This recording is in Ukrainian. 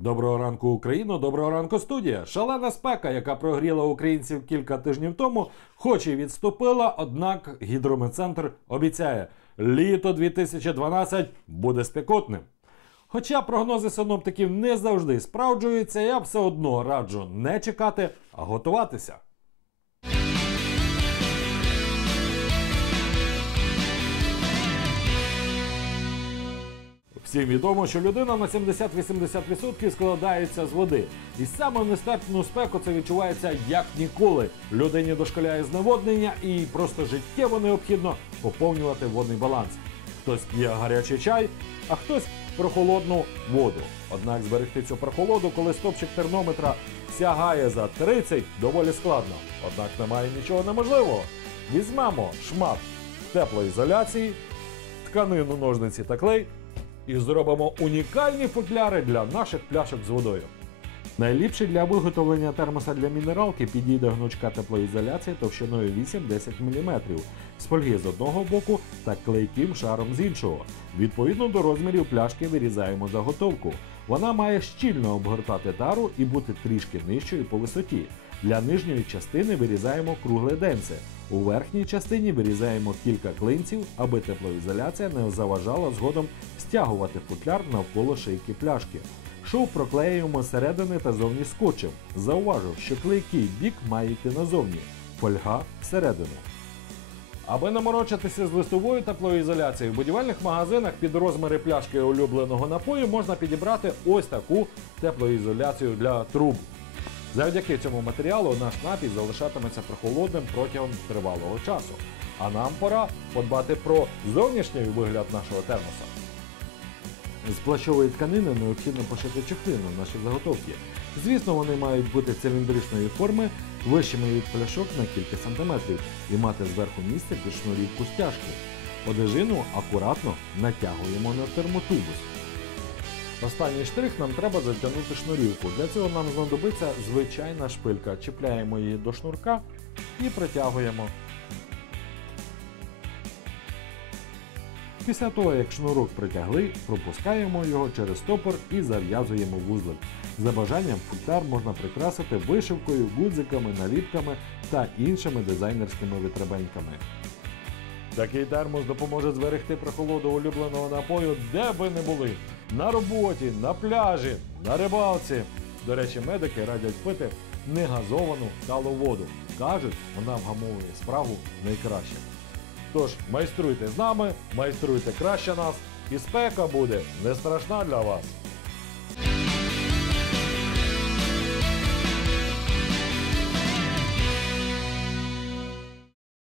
Доброго ранку, Україно! Доброго ранку, студія! Шалена спека, яка прогріла українців кілька тижнів тому, хоч і відступила, однак гідрометцентр обіцяє, літо 2012 буде спекотним. Хоча прогнози синоптиків не завжди справджуються, я все одно раджу не чекати, а готуватися. Всім відомо, що людина на 70-80% складається з води. І саме в нестерпну спеку це відчувається як ніколи. Людині дошколяє зневоднення і просто життєво необхідно поповнювати водний баланс. Хтось п'є гарячий чай, а хтось прохолодну воду. Однак зберегти цю прохолоду, коли стопчик термометра сягає за 30, доволі складно. Однак немає нічого неможливого. Візьмемо шмат теплоізоляції, тканину, ножниці та клей і зробимо унікальні футляри для наших пляшок з водою. Найліпший для виготовлення термоса для мінералки підійде гнучка теплоізоляція товщиною 8-10 мм з фольги з одного боку та клейким шаром з іншого. Відповідно до розмірів пляшки вирізаємо заготовку. Вона має щільно обгортати тару і бути трішки нижчою по висоті. Для нижньої частини вирізаємо кругле денце. У верхній частині вирізаємо кілька клинців, аби теплоізоляція не заважала згодом стягувати футляр навколо шийки пляшки. Шов проклеюємо зсередини та зовні скотчем. Зауважив, що клейкий бік має йти назовні, фольга всередину. Аби не морочитися з листовою теплоізоляцією, в будівельних магазинах під розміри пляшки улюбленого напою можна підібрати ось таку теплоізоляцію для труб. Завдяки цьому матеріалу наш напій залишатиметься прохолодним протягом тривалого часу. А нам пора подбати про зовнішній вигляд нашого термоса. З плащової тканини необхідно пошити чохли на наші заготовки. Звісно, вони мають бути циліндричної форми, вищими від пляшок на кілька сантиметрів і мати зверху місце під шнурівку стяжки. Одежину акуратно натягуємо на термотубус. Останній штрих нам треба затягнути шнурівку. Для цього нам знадобиться звичайна шпилька. Чіпляємо її до шнурка і притягуємо. Після того, як шнурок притягли, пропускаємо його через стопор і зав'язуємо вузлик. За бажанням футляр можна прикрасити вишивкою, гудзиками, наліпками та іншими дизайнерськими витребеньками. Такий термос допоможе зберегти прохолоду улюбленого напою, де би не були. На роботі, на пляжі, на рибалці. До речі, медики радять пити негазовану талу воду. Кажуть, вона вгамовує справу найкраще. Тож майструйте з нами, майструйте краще нас, і спека буде не страшна для вас.